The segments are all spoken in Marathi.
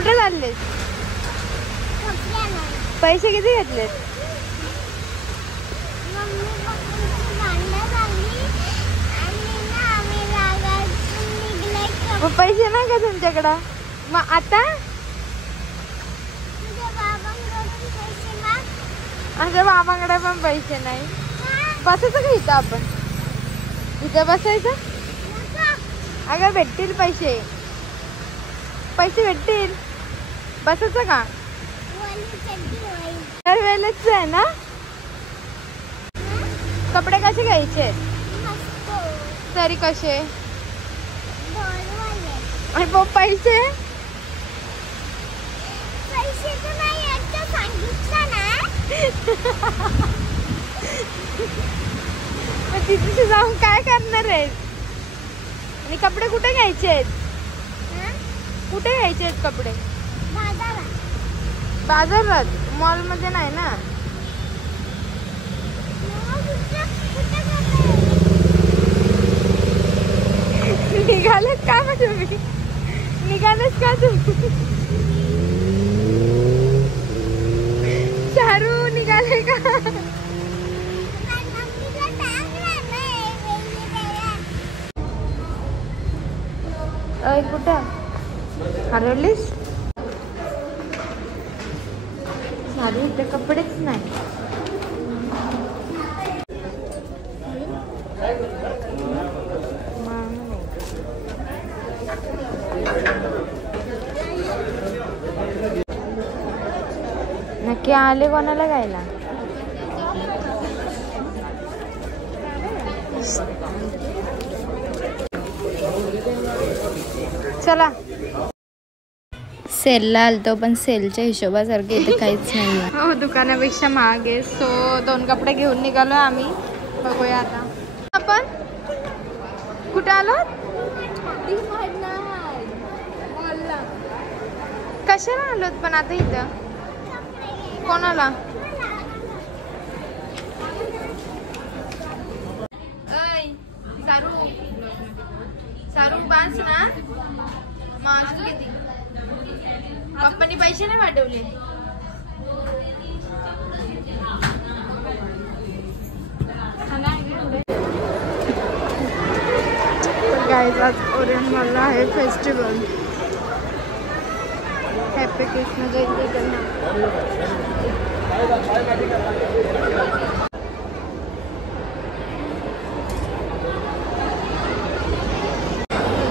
कुठे चाललेस? पैसे किती घेतलेत? पैसे नाही का तुमच्याकडं? मग आता माझ्या बाबांकडे पण पैसे नाही. बसायचं का इथं? आपण इथं बसायचं? अगं भेटतील पैसे, पैसे भेटतील. बसायचं का? दरवेळेलाच आहे ना. कपडे कसे घ्यायचे तरी? कसे? आणि पैसे तिथे जाऊन काय करणार आहेस? आणि कपडे कुठे घ्यायचे आहेत? कुठे घ्यायचे आहेत कपडे? बाजारात, मॉल मध्ये नाही ना. निघालेत का मग तुम्ही? निघालेत का तुम्ही? शारू निघाले का? अय कुठं हरवलीस? सारू इथे कपडेच नाही. नक्की आले कोणाला घ्यायला? चला. सेलला आलतो पण सेलच्या हिशोबासारखे इथे काहीच नाही. हो, दुकानापेक्षा महाग आहे. सो 2 कपडे घेऊन निघालो आम्ही. बघूया आता आपण कुठे आलो. कशाला आलोत पण आता इथं? कोणाला? सारू सारू बास ना. मग किती पप्पांनी पैसे नाही पाठवले. गाइस, आज ओरियन मॉलला आहे फेस्टिवल. हॅपी कृष्ण जयंती.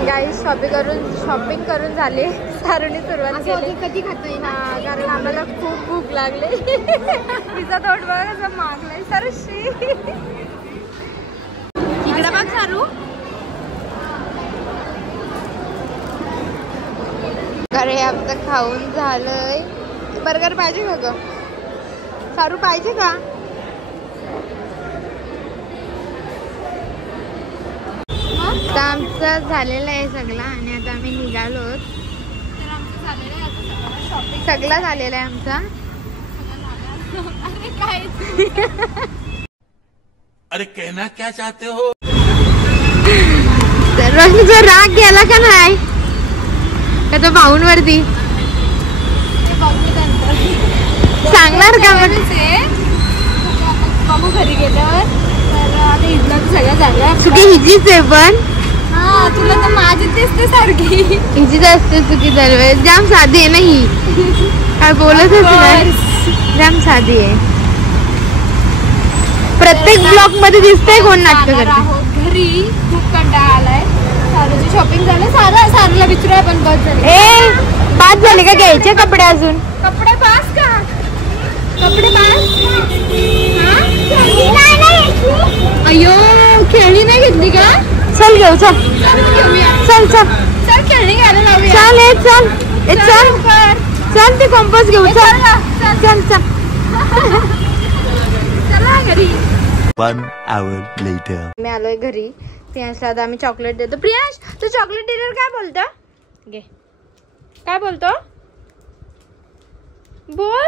गाइस, शॉपिंग करून झाली. सारूने सुरुवात केली. कधी खाताय ना? कारण आम्हाला खूप भूक लागली. तिचा तोंड बघा कसं मागलाय. सारूशी इकडे बघ. सारू अरे आमचं खाऊन झालंय. बर्गर पाहिजे का ग? सारू पाहिजे का? आता आमचं झालेलं आहे सगळं आणि आता आम्ही निघालो. सगळं झालेलं आहे आमचा. अरे कहना क्या चाहते हो? रोशनीचा राग गेला का नाही? का तो भाऊंवरती सांगणार का? बाबू घरी गेल्यावर तर आता इथला सगळं झालं. चुकी हिचीच आहे पण. हा, तुला तर माझी दिसते सारखी. हिचीच असते चुकी दरवेळेस. जाम साधी आहे ना ही. काय बोलतच नाही. जाम साधी आहे. प्रत्येक ब्लॉग मध्ये दिसतंय कोण नाटक करते. घरी खूप कंटाळा आलाय. सारूची शॉपिंग झालं. सारूला विचारूया पण बस झाली. ए, 5 झाले का घ्यायचे कपडे अजून? कपडे पास का? कपडे पास? अयो, खेळणी नाही घेतली का? चल घेऊ. चल चल चल चल खेळणी घ्यायला लावूया. चल. चल ते कंपास घेऊ. चल चल चल. चला घरी. 1 hour later. मी आलोय घरी. प्रियांशला आता आम्ही चॉकलेट देतो. प्रियांश, तू चॉकलेट दिल्यावर काय बोलतो? घे. काय बोलतो? बोल.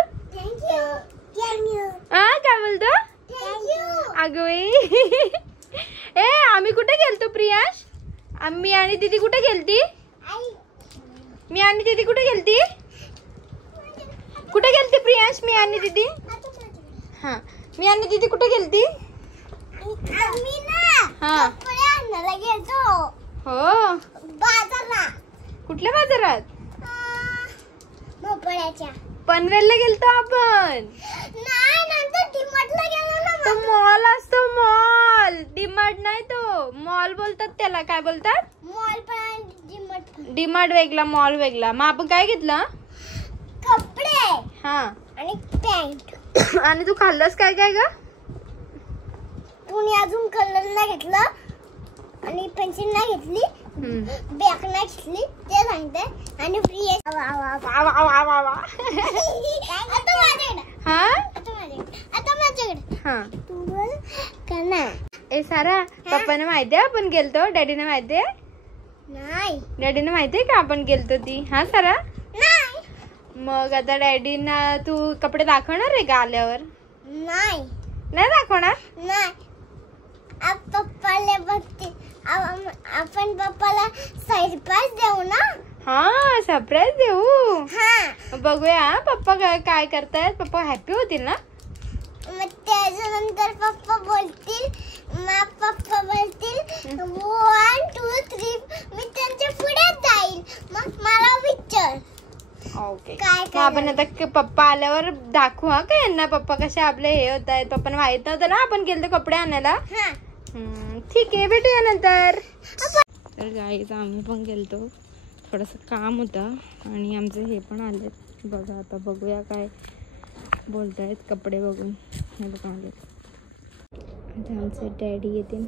काय बोलतो? अगं ए, आम्ही कुठे गेलतो प्रियांश? मी आणि दीदी कुठे गेलती? मी आणि दीदी कुठे गेलती? अविनाश मी आणि दीदी हा मी आणि दीदी कुठे गेलती आम्ही ना हा कपडे आणायला गेलतो हो बाजारात. कुठल्या बाजारात मोपळ्याच्या. पनवेलला गेलतो आपण नाही नंतर डीमार्टला गेलो ना. तो मॉल असतो मॉल डीमार्ट नाही तो मॉल बोलतात त्याला काय बोलतात मॉल पण डीमार्ट पण. डीमार्ट वेगळा मॉल वेगळा मग आपण काय घेतलं कपडे हा आणि पॅन्ट. आणि तू खाल्लंस काय काय ग कोणी अजून कलर नाही घेतलं आणि पेन्सिल नाही घेतली बॅग नाही घेतली ते सांगते आणि फ्री आहे. वा वा वा. वा वा वा वा वा आता माझ्याकडे हा आता माझ्याकडे हा तू बोल का ना. ए सारा पप्पाने माहितीये आपण गेलतो डॅडीने माहितीये नाही डॅडीने माहितीये का आपण गेलतो ती हा सारा नाही मग आता डॅडीना तू कपडे दाखवणार आहे का आल्यावर नाही नाही दाखवणार नाही. पप्पाला बघते आपण पप्पाला सरप्राईज देऊ ना. हा सरप्राईज देऊ हा बघूया हा, पप्पा काय करतायत पप्पा हॅपी होतील ना मग त्याच्यानंतर पप्पा बोलतील 1 2 3 मी त्यांच्या पुढे जाईल मग मला विचार. ओके काय मग आपण आता पप्पा आल्यावर दाखवू हा का यांना पप्पा कसे आपले हे होत आहेत पप्पांना माहित नव्हतं ना आपण गेलतो कपडे आणायला हा ठीक आहे भेटूया नंतर. तर गाईज आम्ही पण गेलतो थोडंसं काम होतं आणि आमचे हे पण आले बघा आता बघूया काय बोलतायत कपडे बघून हे बघा आले आता आमचे डॅडी येतील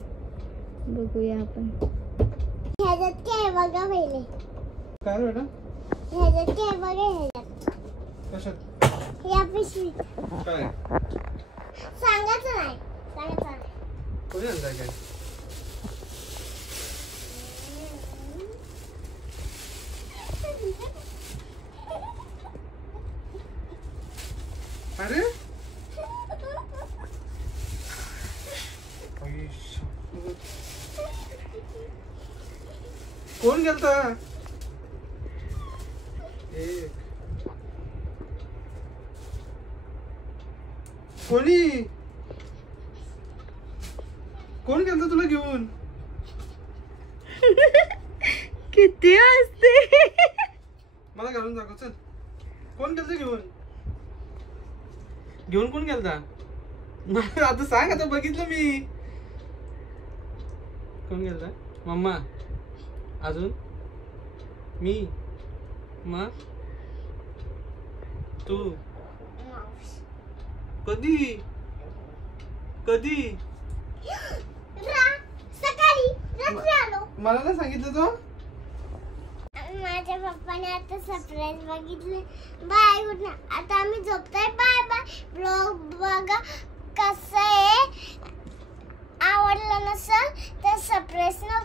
बघूया आपण. ह्याच्यात काय बघा पहिले काय रे बेटा ह्याच्यात काय बघा ह्याच्यात कशात या पिशवीत काय सांगायचं नाही कोणी आणलाय काय अरे कोण गेलता कोण गेलता तुला घेऊन किती असते मला घालून दाखव चल कोण गेलता घेऊन कोण गेलता आता सांग आता बघितलं मी कोण गेलता मम्मा अजून मी मग तू कधी कधी सकाळी रात्री आलो. मला नाही सांगितलं तो माझ्या पप्पाने आता सरप्राईज बघितले. Bye good night. आता आम्ही झोपतोय. Bye bye. ब्लॉग बघा कसं आहे आवडलं नसेल तर सबस्क्राईब